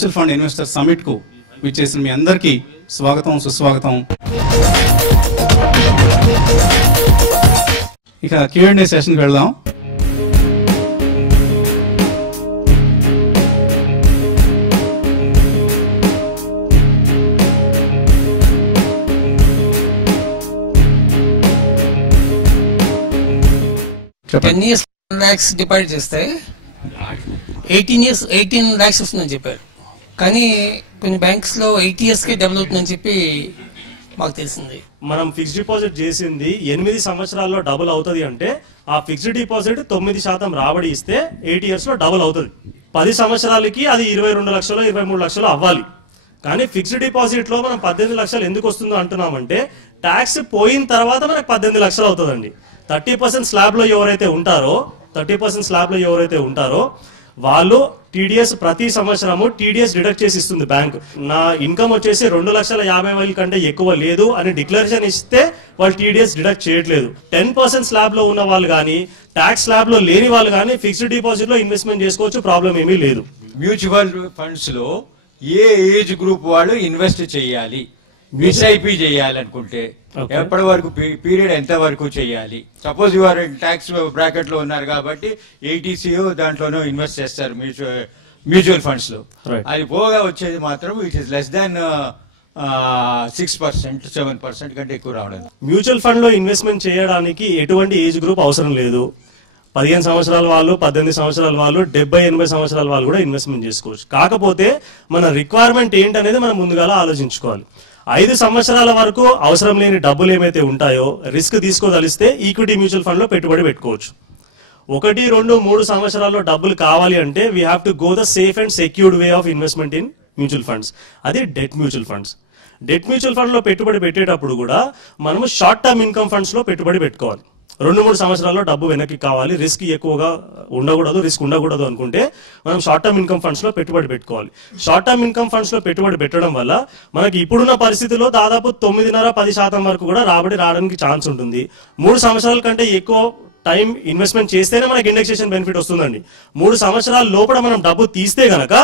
Mutual fund investor summit కు విచ్చేసిన మీ అందరికీ స్వాగతం సుస్వాగతం. ఇక Q&A సెషన్ కి వెళ్దాం. టెన్ ఇయర్స్ lakhs డిపాజిట్ చేస్తే 18 lakhs వస్తుందని చెప్పారు. కానీ కొన్ని బ్యాంక్స్ లో 8 years కే డబుల్ అవుతుందని చెప్పి మాకు తెలిసింది. మనం ఫిక్స్డ్ డిపాజిట్ చేసింది 8 సంవత్సరాల్లో డబుల్ అవుతుంది అంటే ఆ ఫిక్స్డ్ డిపాజిట్ 9% రాబడి ఇస్తే 8 years లో డబుల్ అవుతుంది. 10 సంవత్సరాలకి అది 22 లక్షలు 23 లక్షలు అవ్వాలి. కానీ ఫిక్స్డ్ డిపాజిట్ లో మనం 18 లక్షలు ఎందుకు వస్తుందో అంటున్నామంటే ట్యాక్స్ పోయిన తర్వాత మనకు 18 లక్షలు అవుతుందండి. 30% స్లాబ్ లో ఎవరైతే ఉంటారో వాళ్ళు టీడీఎస్ ప్రతి సంవత్సరము టీడీఎస్ డిడక్ట్ చేసి ఇస్తుంది బ్యాంక్. నా ఇన్కమ్ వచ్చేసి 2,50,000 కంటే ఎక్కువ లేదు అని డిక్లరేషన్ ఇస్తే వాళ్ళు టీడీఎస్ డిడక్ట్ చేయట్లేదు. 10% స్లాబ్ లో ఉన్న వాళ్ళు కానీ ట్యాక్స్ స్లాబ్ లో లేని వాళ్ళు కానీ ఫిక్స్డ్ డిపాజిట్ లో ఇన్వెస్ట్మెంట్ చేసుకోవచ్చు, ప్రాబ్లం ఏమీ లేదు. మ్యూచువల్ ఫండ్స్ లో ఏ ఏజ్ గ్రూప్ వాళ్ళు ఇన్వెస్ట్ చేయాలి, ఎస్ఐపి చేయాలనుకుంటే ఎప్పటి వరకు పీరియడ్ ఎంత వరకు చేయాలి? సపోజ్ యువర్ ట్యాక్స్ బ్రాకెట్ లో ఉన్నారు కాబట్టి 80 దాంట్లోనూ ఇన్వెస్ట్ చేస్తారు మ్యూచువల్ ఫండ్స్ లో. అది పోగా వచ్చేది మాత్రం ఇట్ ఇస్ లెస్ దాన్ 6%, 7% కంటే ఎక్కువ రావడం. మ్యూచువల్ ఫండ్ లో ఇన్వెస్ట్మెంట్ చేయడానికి ఎటువంటి ఏజ్ గ్రూప్ అవసరం లేదు. 15 సంవత్సరాల వాళ్ళు, 18 సంవత్సరాల వాళ్ళు, 70-80 సంవత్సరాల వాళ్ళు కూడా ఇన్వెస్ట్మెంట్ చేసుకోవచ్చు. కాకపోతే మన రిక్వైర్మెంట్ ఏంటనేది మనం ముందుగా ఆలోచించుకోవాలి. 5 సంవత్సరాల వరకు అవసరం లేని డబ్బులు ఏమైతే ఉంటాయో రిస్క్ తీసుకోదలిస్తే ఈక్విటీ మ్యూచువల్ ఫండ్ లో పెట్టుబడి పెట్టుకోవచ్చు. 1, 2, 3 సంవత్సరాల్లో డబ్బులు కావాలి అంటే we have to go the safe and secured way of investment in mutual funds. అది debt mutual funds. Debt mutual fund లో పెట్టుబడి పెట్టేటప్పుడు కూడా మనము షార్ట్ టర్మ్ ఇన్కమ్ ఫండ్స్ లో పెట్టుబడి పెట్టుకోవాలి. 2-3 సంవత్సరాల్లో డబ్బు వెనక్కి కావాలి, రిస్క్ ఎక్కువగా ఉండకూడదు అనుకుంటే మనం షార్ట్ టర్మ్ ఇన్కమ్ ఫండ్స్ లో పెట్టుబడి పెట్టుకోవాలి. షార్ట్ టర్మ్ ఇన్కమ్ ఫండ్స్ లో పెట్టుబడి పెట్టడం వల్ల మనకి ఇప్పుడున్న పరిస్థితిలో దాదాపు 9.5-10% వరకు కూడా రాబడి రావడానికి ఛాన్స్ ఉంటుంది. 3 సంవత్సరాల కంటే ఎక్కువ టైం ఇన్వెస్ట్మెంట్ చేస్తేనే మనకి ఇండెక్సేషన్ బెనిఫిట్ వస్తుందండి. 3 సంవత్సరాల లోపల మనం డబ్బు తీస్తే గనక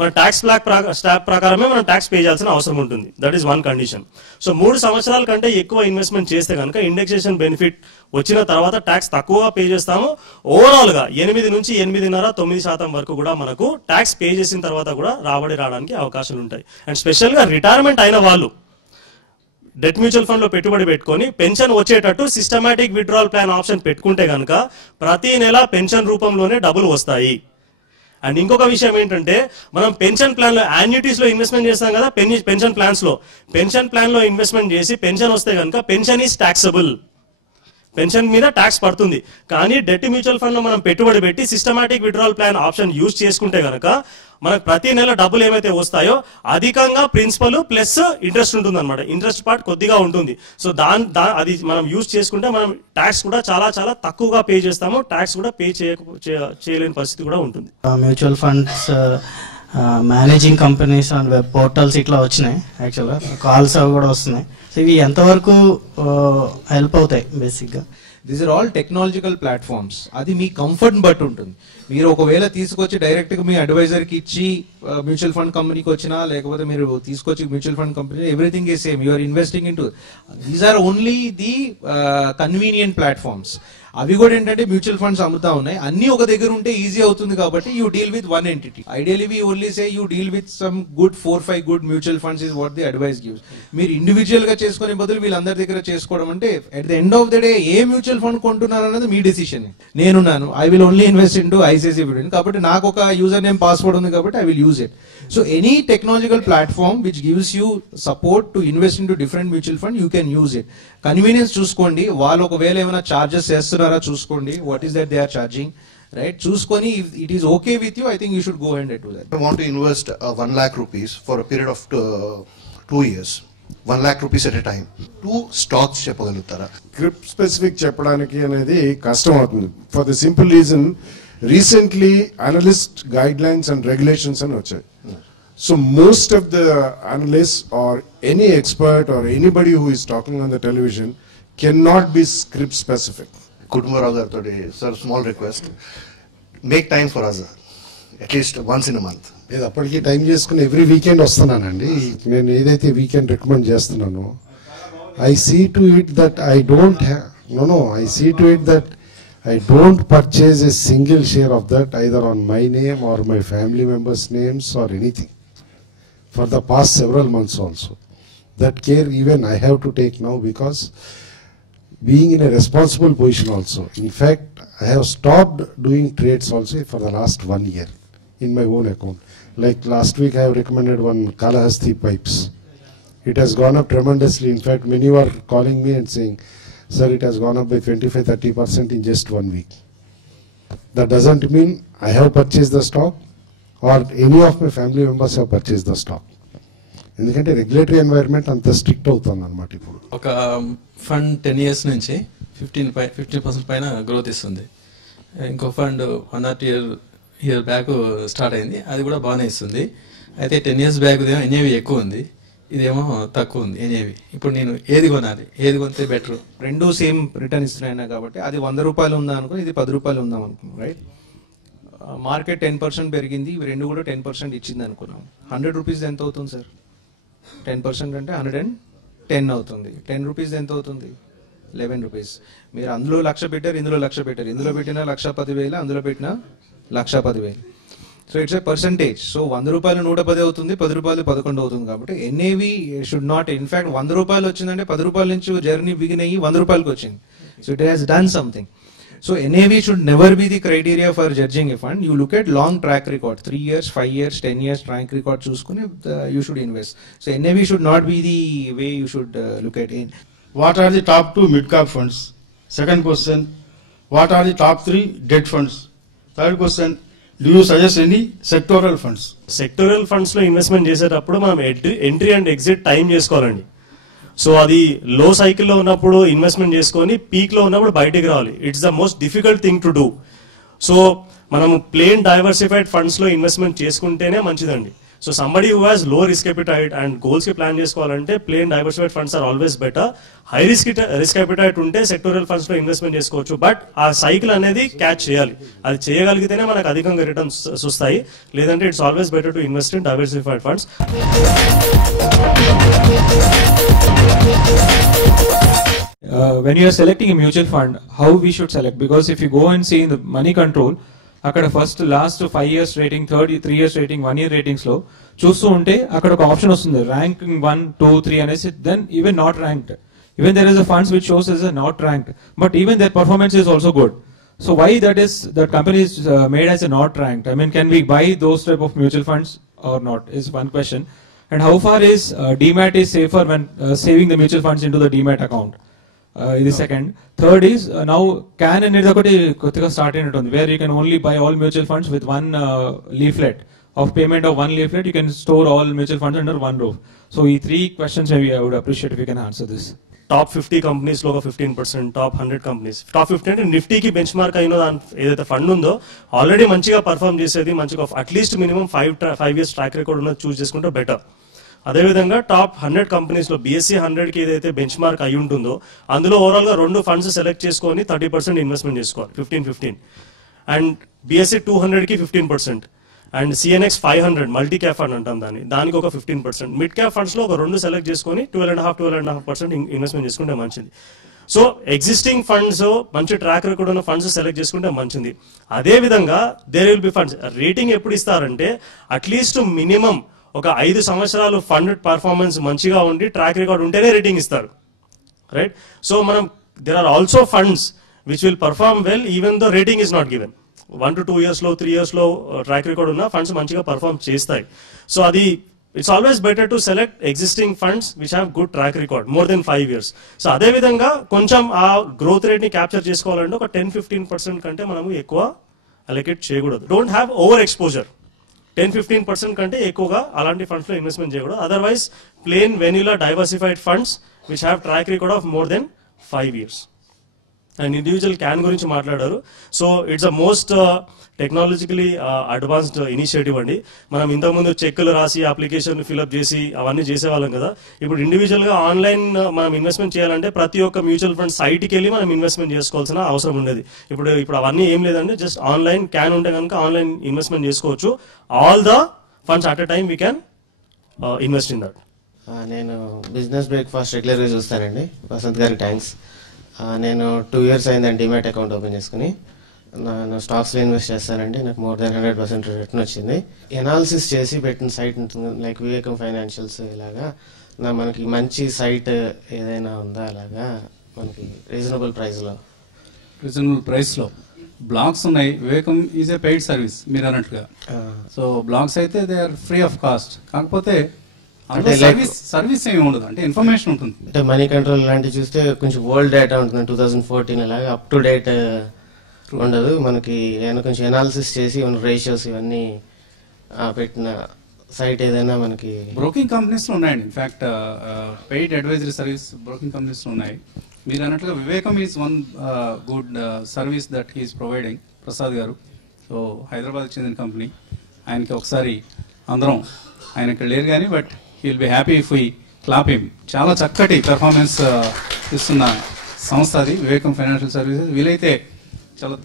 మన ట్యాక్స్ స్లాబ్ ప్రకారమే మనం ట్యాక్స్ పే చేయాల్సిన అవసరం ఉంటుంది. That is one condition. So 3 సంవత్సరాల కంటే ఎక్కువ ఇన్వెస్ట్మెంట్ చేస్తే గనక ఇండెక్సేషన్ బెనిఫిట్ వచ్చిన తర్వాత ట్యాక్స్ తక్కువగా పే చేస్తాము. ఓవరాల్ గా 8-8.5-9% వరకు కూడా మనకు ట్యాక్స్ పే చేసిన తర్వాత కూడా రాబడి రావడానికి అవకాశాలు ఉంటాయి. అండ్ స్పెషల్ గా రిటైర్మెంట్ అయిన వాళ్ళు డెట్ మ్యూచువల్ ఫండ్ లో పెట్టుబడి పెట్టుకొని పెన్షన్ వచ్చేటట్టు సిస్టమాటిక్ విత్డ్రావల్ ప్లాన్ ఆప్షన్ పెట్టుకుంటే కనుక ప్రతి నెల పెన్షన్ రూపంలోనే డబ్బులు వస్తాయి. అండ్ ఇంకొక విషయం ఏంటంటే మనం పెన్షన్ ప్లాన్ లో యాన్యుటీస్ లో ఇన్వెస్ట్మెంట్ చేస్తాం కదా, పెన్షన్ ప్లాన్ లో ఇన్వెస్ట్మెంట్ చేసి పెన్షన్ వస్తే కనుక పెన్షన్ ఈజ్ టాక్సబుల్. పెన్షన్ మీద ట్యాక్స్ పడుతుంది. కానీ డెట్ మ్యూచువల్ ఫండ్ లో మనం పెట్టుబడి పెట్టి systematic withdrawal plan option use చేసుకుంటే కనుక మనకు ప్రతి నెల డబ్బులు ఏమైతే వస్తాయో అధికంగా ప్రిన్సిపల్ ప్లస్ ఇంట్రెస్ట్ ఉంటుంది అనమాట. ఇంట్రెస్ట్ పార్ట్ కొద్దిగా ఉంటుంది. సో అది మనం యూజ్ చేసుకుంటే మనం ట్యాక్స్ కూడా చాలా చాలా తక్కువగా పే చేస్తాము. ట్యాక్స్ కూడా పే చేయలేని పరిస్థితి కూడా ఉంటుంది. Mutual funds managing companies and web portals ఇట్లా వచ్చినాయి. యాక్చువల్గా కాల్స్ అవి కూడా వస్తున్నాయి. సో ఇవి ఎంతవరకు హెల్ప్ అవుతాయి? బేసిక్గా these are all technological platforms. అది మీ కంఫర్ట్ బట్టి ఉంటుంది. మీరు ఒకవేళ తీసుకొచ్చి డైరెక్ట్గా మీ అడ్వైజర్కి ఇచ్చి మ్యూచువల్ ఫండ్ కంపెనీకి వచ్చినా లేకపోతే మీరు తీసుకొచ్చి mutual fund company everything is same. You're investing into these are only the convenient platforms. అవి కూడా ఏంటంటే మ్యూచువల్ ఫండ్స్ అమ్ముతా ఉన్నాయి. అన్ని ఒక దగ్గర ఉంటే ఈజీ అవుతుంది కాబట్టి you deal with one entity. Ideally we only say you deal with some good 4-5 good mutual funds is what the advice gives. మీరు ఇండివిజువల్ గా చేసుకునే బదులు వీళ్ళందరి దగ్గర చేసుకోవడం అంటే at the end of the day a mutual fund కొంటున్నారు అనేది మీ డిసిషన్. నేనున్నాను, I will only invest in to ICICI ఫిడెంట్ కాబట్టి నాకు ఒక యూజర్ నేమ్ పాస్వర్డ్ ఉంది కాబట్టి I will use it. So any technological platform which gives you support to invest in to different mutual fund you can use it. Convenience చూసుకోండి. వాళ్ళు ఒకవేళ ఏమైనా చార్జెస్ చేస్తున్నారా చూసుకోండి. What is that they are charging, right? Choosukoni, if it is okay with you, I think you should go ahead and do that. I want to invest 1 lakh rupees for a period of 2 years. 1 lakh rupees at a time. 2 stocks చెప్పగలుగుతారా? Scrip specific చెప్పడానికి అనేది కష్టం అవుతుంది. For the simple reason recently analyst guide lines and regulations అని వచ్చాయి. So most of the analyst or any expert or anybody who is talking on the television can not be script specific. Kutumbarao గారితో sir small request, make time for us. at least once in a month. నేను అప్పటికి time చేసుకుని every weekend వస్తున్నానండి. నేను ఏదైతే weekend recommend చేస్తున్నానో I see to it that I don't I see to it that I don't purchase a single share of that either on my name or my family members' names or anything for the past several months also. That care even I have to take now because being in a responsible position also. In fact, I have stopped doing trades also for the last 1 year in my own account. Like last week I have recommended one Kalahasti pipes. It has gone up tremendously. In fact, many were calling me and saying, sir, it has gone up by 25-30% in just 1 week. That doesn't mean I have purchased the stock or any of my family members have purchased the stock. ఎందుకంటే regulatory environment అంత strict అవుతుంది అనమాట. ఇప్పుడు ఒక fund 10 years నుంచి 15% పైన growth ఇస్తుంది. ఇంకో fund 1 or 2 year back start అయింది, అది కూడా బాగానే ఇస్తుంది. అయితే 10 years బ్యాక్ ఎన్ఏవి ఎక్కువ ఉంది, ఇదేమో తక్కువ ఉంది ఎన్ఏవి. ఇప్పుడు నేను ఏది కొనాలి, ఏది కొంటే బెటర్? రెండు సేమ్ రిటర్న్ ఇస్తున్నాయి కాబట్టి అది 100 రూపాయలు ఉందా అనుకో, ఇది 10 రూపాయలు ఉందాం అనుకున్నాం, రైట్? మార్కెట్ 10% పెరిగింది, ఇవి రెండు కూడా 10% ఇచ్చింది అనుకున్నాం. 100 రూపీస్ ఎంత అవుతుంది సార్? 10% అంటే 110 అవుతుంది. 10 రూపీస్ ఎంత అవుతుంది? 11 రూపీస్. మీరు అందులో 1,00,000 పెట్టారు, ఇందులో 1,00,000 పెట్టారు. ఇందులో పెట్టినా 1,10,000, అందులో పెట్టినా 1,10,000. So it's a percentage. So 100 రూపాయలు 110 అవుతుంది, 10 రూపాయలు 11 అవుతుంది. కాబట్టి ఎన్ఏవి షుడ్ నాట్, ఇన్ఫాక్ట్ 100 రూపాయలు వచ్చిందంటే 10 రూపాయల నుంచి జర్నీ బిగిన్ అయ్యి 100 రూపాయలకు వచ్చింది. So it has done something. So NAV should never be the criteria for judging a fund. You look at long track record, 3 years, 5 years, 10 years track record చూసుకుని you should invest. So NAV should not be the way you should look at in. What are the top 2 mid-cap funds? Second question, what are the top 3 debt funds? Third question, do you suggest any sectoral funds? Sectoral funds లో investment చేసేటప్పుడు మనం entry and exit time చేసుకోవాలండి. So అది లో సైకిల్లో ఉన్నప్పుడు investment చేసుకొని peak లో ఉన్నప్పుడు బయటికి రావాలి. It's the most difficult thing to do. So మనం ప్లేన్ డైవర్సిఫైడ్ ఫండ్స్ లో ఇన్వెస్ట్మెంట్ చేసుకుంటేనే మంచిదండి. So somebody who has low risk appetite and goals కి ప్లాన్ చేసుకోవాలంటే plain diversified funds are always better. High risk appetite ఉంటే sectoral funds లో investment చేసుకోవచ్చు, but ఆ సైకిల్ అనేది క్యాచ్ చేయాలి. అది చేయగలిగితేనే మనకు అధికంగా రిటర్న్స్ వస్తాయి, లేదంటే it's always better to invest in diversified funds. When you are selecting a mutual fund, how we should select? Because if you go and see in the money control, అక్కడ first last 5 years rating, 3 years rating, 1 year ratings లో చూస్తూ ఉంటే అక్కడ ఒక option వస్తుంది ranking 1, 2, 3 అనేసి. Then even not ranked, even there is a funds which shows as a not ranked, but even their performance is also good. So why that company is made as a not ranked? I mean, can we buy those type of mutual funds or not is one question. And how far is DMAT is safer when saving the mutual funds into the DMAT account? This is second. Third is now can అనేది ఒకటి కొత్తగా start అయినట్టు ఉంది, where you can only by all mutual funds with 1 leaflet of payment of 1 leaflet. You can store all mutual funds under 1 roof. So ఈ 3 questions maybe I would appreciate if you can answer this. Top 50 companies లో ఒక 15%, top 100 companies. Top 50 అంటే నిఫ్టీకి bench mark అయిన ఏదైతే fund ఉందో already మంచిగా perform చేసేది, మంచిగా at least minimum 5 years track record ఉన్నది చూస్ చేసుకుంటే బెటర్. అదేవిధంగా టాప్ 100 కంపెనీస్ లో BSE 100 కి ఏదైతే బెంచ్ మార్క్ అయి ఉంటుందో అందులో ఓవరాల్ గా 2 ఫండ్స్ సెలెక్ట్ చేసుకొని 30% ఇన్వెస్ట్మెంట్ చేసుకోవాలి, 15-15. అండ్ BSE 200 కి 15%, and CNX 500 multi cap fund అంటాం దానికి ఒక 15%. మిడ్ క్యాప్ ఫండ్స్ లో ఒక 2 సెలెక్ట్ చేసుకొని 12.5% ఇన్వెస్ట్మెంట్ చేసుకుంటే మంచిది. సో ఎగ్జిస్టింగ్ ఫండ్స్, మంచి ట్రాక్ రికార్డ్ ఉన్న ఫండ్స్ సెలెక్ట్ చేసుకుంటే మంచిది. అదే విధంగా there will be funds. Rating ఎప్పుడు ఇస్తారంటే అట్లీస్ట్ మినిమం ఒక 5 సంవత్సరాలు ఫండ్ పర్ఫార్మెన్స్ మంచిగా ఉండి ట్రాక్ రికార్డ్ ఉంటేనే రేటింగ్ ఇస్తారు, రైట్? సో మనం there are also funds which will perform well even though rating is not given. 1 to 2 years లో 3 years లో ట్రాక్ రికార్డ్ ఉన్న ఫండ్స్ మంచిగా పర్ఫార్మ్ చేస్తాయి. సో అది it's always better to select existing funds which have good track record more than 5 years. So అదే విధంగా కొంచెం ఆ గ్రోత్ రేట్ ని క్యాప్చర్ చేసుకోవాలంటే ఒక 10-15% కంటే మనము ఎక్కువ అలొకేట్ చేయకూడదు. Don't have over exposure. 10-15% కంటే ఎక్కువగా అలాంటి ఫండ్స్ లో ఇన్వెస్ట్మెంట్ చేయకూడదు. Otherwise plain vanilla diversified funds which have track record of more than 5 years. And individual can గురించి మాట్లాడారు. So it's a most technologically advanced initiative అండి. మనం ఇంతకుముందు చెక్కులు రాసి అప్లికేషన్ ఫిల్అప్ చేసి అవన్నీ చేసేవాళ్ళం కదా. ఇప్పుడు ఇండివిజువల్గా ఆన్లైన్ మనం ఇన్వెస్ట్మెంట్ చేయాలంటే ప్రతి ఒక్క మ్యూచువల్ ఫండ్ సైట్కి వెళ్ళి మనం ఇన్వెస్ట్మెంట్ చేసుకోవాల్సిన అవసరం ఉండేది. ఇప్పుడు అవన్నీ ఏం లేదండి, జస్ట్ ఆన్లైన్ క్యాన్ ఉంటే కనుక ఆన్లైన్ ఇన్వెస్ట్మెంట్ చేసుకోవచ్చు. All the funds at a time we can invest in that. నేను బిజినెస్ బ్రేక్ఫాస్ట్ రెగ్యులర్గా చూస్తానండి. వసంత్ గారికి థ్యాంక్స్. నేను 2 years అయిందండి డిమాట్ అకౌంట్ ఓపెన్ చేసుకుని. నేను స్టాక్స్లో ఇన్వెస్ట్ చేస్తానండి. నాకు more than 100% రిటర్న్ వచ్చింది. ఎనాలిసిస్ చేసి పెట్టిన సైట్ ఉంటుంది, లైక్ వివేకం ఫైనాన్షియల్స్. ఇలాగా మనకి మంచి సైట్ ఏదైనా ఉందా అలాగా మనకి రీజనబుల్ ప్రైస్లో బ్లాగ్స్ ఉన్నాయి. వివేకం ఈజ్ ఏ పెయిడ్ సర్వీస్ మీరు అన్నట్టుగా. సో బ్లాగ్స్ అయితే they are free of cost. కాకపోతే సర్వీస్ ఏమి ఉండదు, అంటే ఇన్ఫర్మేషన్ ఉంటుంది. అంటే మనీ కంట్రోల్ లాంటివి చూస్తే కొంచెం ఓల్డ్ డేటా ఉంటుంది, 2014 అలాగా అప్ టు డేట్ ఉండదు. మనకి ఏమైనా కొంచెం ఎనాలిసిస్ చేసి రేషియోస్ ఇవన్నీ పెట్టిన సైట్ ఏదైనా మనకి బ్రోకింగ్ కంపెనీస్ లో ఉన్నాయండి. In fact paid advisory service broking companies లో ఉన్నాయి. మీరు అన్నట్లుగా Vivekam is one good service that he's providing. Prasad garu so Hyderabad చెందిన కంపెనీ. ఆయనకి ఒకసారి అందరం, ఆయన ఇక్కడ లేరు కానీ but he will be happy if we clap him. చాలా చక్కటి పెర్ఫార్మెన్స్ ఇస్తున్న సంస్థ అది వివేకం ఫైనాన్షియల్ సర్వీసెస్. వీలైతే చాలా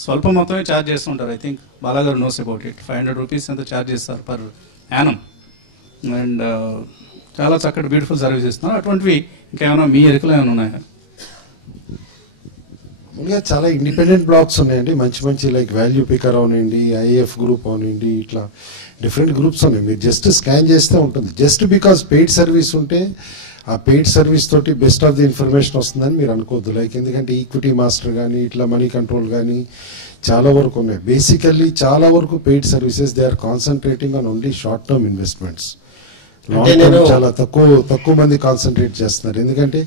స్వల్ప మొత్తమే ఛార్జ్ చేస్తుంటారు. ఐ థింక్ బాలాగారు నోస్ అబౌట్ ఇట్. 500 రూపీస్ ఎంత ఛార్జ్ చేస్తారు పర్ యానం. అండ్ చాలా చక్కటి బ్యూటిఫుల్ సర్వీస్ ఇస్తున్నారు. అటువంటివి ఇంకేమైనా మీ ఎరుకలో ఏమైనా ఉన్నాయా? ఇంకా చాలా ఇండిపెండెంట్ బ్లాగ్స్ ఉన్నాయండి, మంచి మంచి లైక్ వాల్యూ పికర్ అవనండి, ఐఏఎఫ్ గ్రూప్ అవనండి, ఇట్లా డిఫరెంట్ గ్రూప్స్ ఉన్నాయి. మీరు జస్ట్ స్కాన్ చేస్తే ఉంటుంది. జస్ట్ బికాస్ పెయిడ్ సర్వీస్ ఉంటే ఆ పెయిడ్ సర్వీస్ తోటి బెస్ట్ ఆఫ్ ది ఇన్ఫర్మేషన్ వస్తుందని మీరు అనుకోవద్దు. లైక్ ఎందుకంటే ఈక్విటీ మాస్టర్ కానీ ఇట్లా మనీ కంట్రోల్ కానీ చాలా వరకు ఉన్నాయి. బేసికల్లీ చాలా వరకు paid services they are concentrating on only short term investments. Long term చాలా తక్కువ మంది కాన్సన్ట్రేట్ చేస్తున్నారు. ఎందుకంటే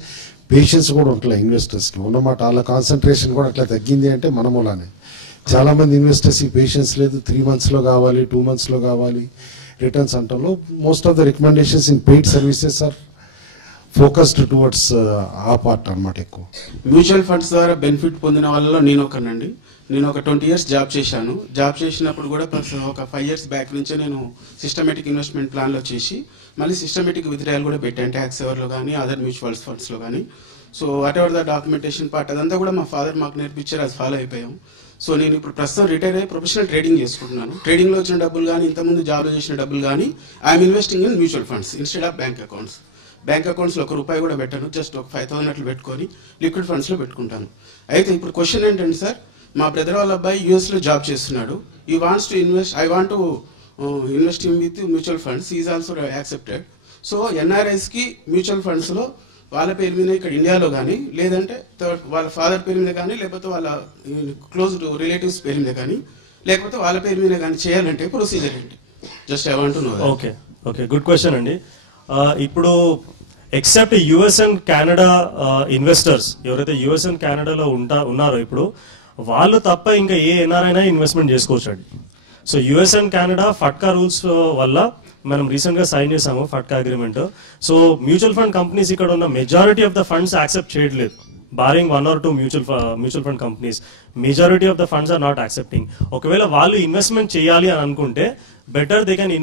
పేషెన్స్ కూడా ఉంటలే ఇన్వెస్టర్స్కి ఉన్నమాట. వాళ్ళ కాన్సన్ట్రేషన్ కూడా అట్లా తగ్గింది అంటే మన మూలానే. చాలా మంది ఇన్వెస్టర్స్కి పేషెన్స్ లేదు, 3 monthsలో కావాలి, 2 monthsలో కావాలి రిటర్న్స్ అంటంలో. Most of the recommendations in paid services are focused towards ఆ పార్ట్ అనమాట ఎక్కువ. మ్యూచువల్ ఫండ్స్ ద్వారా బెనిఫిట్ పొందిన వాళ్ళలో నేను ఒకనండి. నేను ఒక 20 years జాబ్ చేశాను. జాబ్ చేసినప్పుడు కూడా ఒక 5 years బ్యాక్ నుంచే నేను సిస్టమేటిక్ ఇన్వెస్ట్మెంట్ ప్లాన్లో చేసి మళ్ళీ సిస్టమేటిక్ విత్డ్రాయల్ కూడా పెట్టాను, ట్యాక్స్ ఎవర్లో కానీ అదర్ మ్యూచువల్ ఫండ్స్లో కానీ. So what ever the documentation part అదంతా కూడా మా ఫాదర్ మాకు నేర్పించారు, అది ఫాలో అయిపోయాం. సో నేను ఇప్పుడు ప్రస్తుతం రిటైర్ అయ్యి ప్రొఫెషనల్ ట్రేడింగ్ చేసుకుంటున్నాను. ట్రేడింగ్లో వచ్చిన డబ్బులు కానీ ఇంతకుముందు జాబ్లో చేసిన డబ్బులు కానీ I'm investing in mutual funds instead of bank accounts. Bank అకౌంట్స్లో ₹1 కూడా పెట్టాను, జస్ట్ ఒక 5,000 అట్లు పెట్టుకొని లిక్విడ్ ఫండ్స్లో పెట్టుకుంటాను. అయితే ఇప్పుడు క్వశ్చన్ ఏంటంటే సార్, మా బ్రదర్ వాళ్ళ అబ్బాయి యూఎస్లో జాబ్ చేస్తున్నాడు. He wants to invest, I want to invest in with mutual funds, is also accepted. So ఎన్ఆర్ఐస్కి మ్యూచువల్ ఫండ్స్లో వాళ్ళ పేరు మీద ఇక్కడ ఇండియాలో కానీ లేదంటే వాళ్ళ ఫాదర్ పేరు మీద కానీ లేకపోతే వాళ్ళ క్లోజ్డ్ రిలేటివ్స్ పేరు మీద కానీ లేకపోతే వాళ్ళ పేరు మీద కానీ చేయాలంటే ప్రొసీజర్ ఏంటి? Just I want to know. Okay okay good question అండి. ఇప్పుడు except US and Canada investors ఎవరైతే యుఎస్ అండ్ కెనడాలో ఉన్నారో ఇప్పుడు వాళ్ళు తప్ప ఇంకా ఏ ఎన్ఆర్ఐ అయినా ఇన్వెస్ట్మెంట్ చేసుకోవచ్చు అండి. So US and Canada FATCA rules వల్ల మనం రీసెంట్ గా సైన్ చేసాము FATCA agreement. So mutual fund companies ఇక్కడ ఉన్న majority of the funds accept చేయట్లేదు, barring 1 or 2 mutual fund companies. Majority of the funds are not accepting. ఒకవేళ వాళ్ళు investment చేయాలి అని అనుకుంటే better they can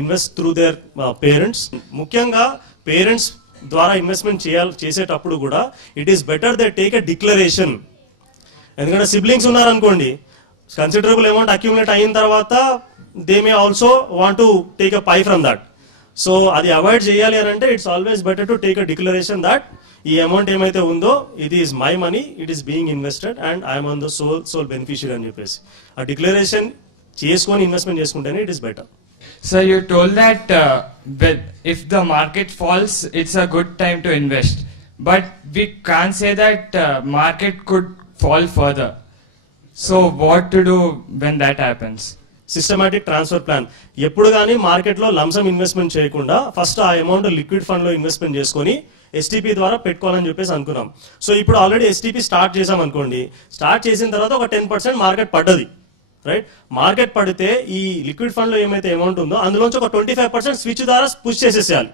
invest through their parents. ముఖ్యంగా parents ద్వారా ఇన్వెస్ట్మెంట్ చేసేటప్పుడు కూడా it is better they take a declaration. ఎందుకంటే సిబ్లింగ్స్ ఉన్నారనుకోండి, కన్సిడరబుల్ అమౌంట్ అక్యూములేట్ అయిన తర్వాత they may also want to take a pie from that. So అది avoid చేయాలి అని అంటే it's always better to take a declaration that ఈ amount ఏమైతే ఉందో ఇది is my money, it is being invested and I'm on the sole beneficiary అని చెప్పేసి ఆ డిక్లరేషన్ చేసుకొని ఇన్వెస్ట్మెంట్ చేసుకుంటేనే it is better. Sir, you told that if the market falls, it's a good time to invest. But we can't say that market could fall further. So what to do when that happens? Systematic transfer plan. ఎప్పుడు కానీ మార్కెట్లో lump sum investment చేయకుండా first ఆ amount liquid fund లో investment చేసుకొని STP ద్వారా పెట్టుకోవాలని చెప్పేసి అనుకున్నాం. సో ఇప్పుడు ఆల్రెడీ ఎస్టీపీ స్టార్ట్ చేసాం అనుకోండి, స్టార్ట్ చేసిన తర్వాత ఒక 10% మార్కెట్ పడ్డది, రైట్? మార్కెట్ పడితే ఈ లిక్విడ్ ఫండ్ లో ఏమైతే అమౌంట్ ఉందో అందులోంచి ఒక 25% స్విచ్ ద్వారా పుష్ చేసేసేయాలి.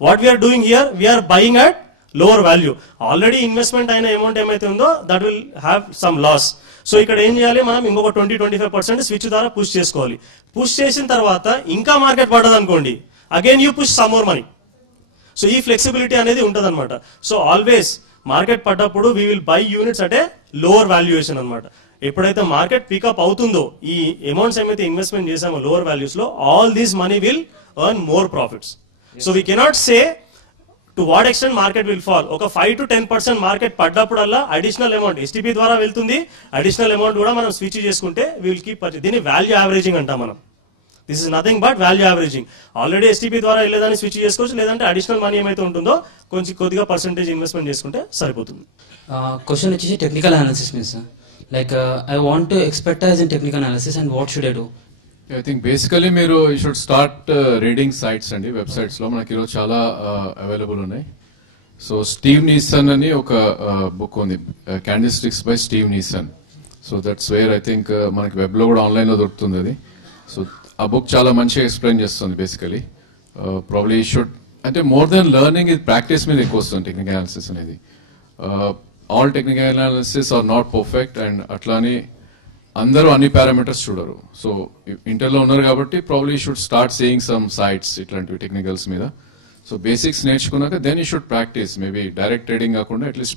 What we are doing here, we are buying at lower value. Already investment అయిన అమౌంట్ ఏమైతే ఉందో that will have some loss. So ఇక్కడ ఏం చేయాలి, మనం ఇంకొక 20-25% స్విచ్ ద్వారా పుష్ చేసుకోవాలి. పుష్ చేసిన తర్వాత ఇంకా మార్కెట్ పడదు అనుకోండి, again you push some more money. So ఈ ఫ్లెక్సిబిలిటీ అనేది ఉంటుంది అనమాట. సో ఆల్వేస్ మార్కెట్ పడ్డప్పుడు we will buy units at a lower valuation అనమాట. ఎప్పుడైతే మార్కెట్ పికప్ అవుతుందో ఈ అమౌంట్స్ ఏమైతే ఇన్వెస్ట్మెంట్ చేసామో లోవర్ వాల్యూస్ లో, all these money will earn more profits. So we cannot say to what extent market will fall. ఒక 5-10% market పడ్డప్పుడల్లా additional amount STP ద్వారా వెళ్తుంది, అడిషనల్ అమౌంట్ కూడా మనం స్విచ్ చేసుకుంటే విల్ కీప్. దీన్ని వాల్యూ యావరేజింగ్ అంటాం మనం. This is nothing but value averaging. Already STP ద్వారా వెళ్ళేదాన్ని స్విచ్ చేసుకోవచ్చు, లేదంటే అడిషనల్ మనీ ఏమైతే ఉంటుందో కొద్దిగా పర్సెంటేజ్ ఇన్వెస్ట్మెంట్ చేసుకుంటే సరిపోతుంది. క్వశ్చన్ వచ్చేసి టెక్నికల్ అనాలిసిస్ మీద sir. Like I want to expertise in technical analysis and what should I do? I think basically మీరు you should start reading sites అండి. వెబ్సైట్స్ లో మనకి ఈరోజు చాలా అవైలబుల్ ఉన్నాయి. సో స్టీవ్ నీసన్ అని ఒక బుక్ ఉంది, candlesticks by Steve Nison. So that's where I think మనకి వెబ్ లో కూడా ఆన్లైన్ లో దొరుకుతుంది అది. సో ఆ బుక్ చాలా మంచిగా ఎక్స్ప్లెయిన్ చేస్తుంది. బేసికలీ ప్రాబ్లీ షుడ్ అంటే మోర్ దెన్ లెర్నింగ్ ఇది ప్రాక్టీస్ మీద ఎక్కువ వస్తుంది టెక్నికల్ అనాలిసిస్ అనేది. All technical analysis are not perfect and అట్లానే అందరూ అన్ని పారామీటర్స్ చూడరు. సో ఇంటర్లో ఉన్నారు కాబట్టి probably should start seeing some sites ఇట్లాంటివి టెక్నికల్స్ మీద. సో బేసిక్స్ నేర్చుకున్నాక then you should practice. Maybe direct trading కాకుండా అట్లీస్ట్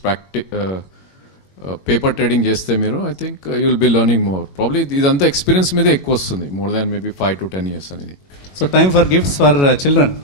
పేపర్ ట్రేడింగ్ చేస్తే మీరు I think you will be learning more. Probably ఇదంతా ఎక్స్పీరియన్స్ మీద ఎక్కువ వస్తుంది, more than maybe 5 to 10 years అనేది. So time for gifts for children.